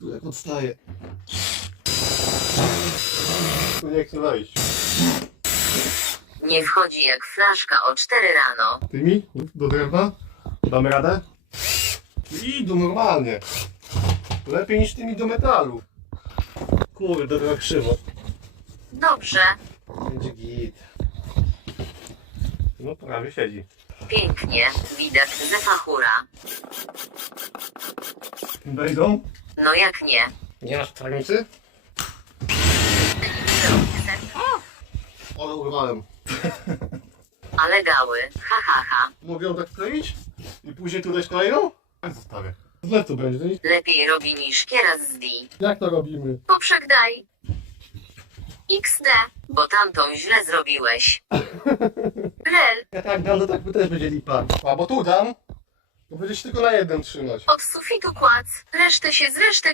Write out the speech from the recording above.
Tu jak odstaje. Tu nie chcę wejść. Nie wchodzi jak flaszka o 4 rano. Tymi? Do drewna? Damy radę? I do normalnie. Lepiej niż tymi do metalu. Kurde, trochę krzywo. Dobrze. Będzie git. No prawie siedzi. Pięknie. Widać ze fachura. Wejdą? No jak nie? Nie masz stronicy? Ale urwałem. Ale gały. Ha ha ha. Mogę ją tak kleić? I później tu dać kolejną? Tak zostawię. Źle to będzie. Lepiej robi niż kieras z D. Jak to robimy? Poprzek daj. XD. Bo tamtą źle zrobiłeś. Rel. Ja tak dam, to tak też będzie lipa. A bo tu dam, będziesz tylko na jednym trzymać. Od sufitu kłac. Resztę się z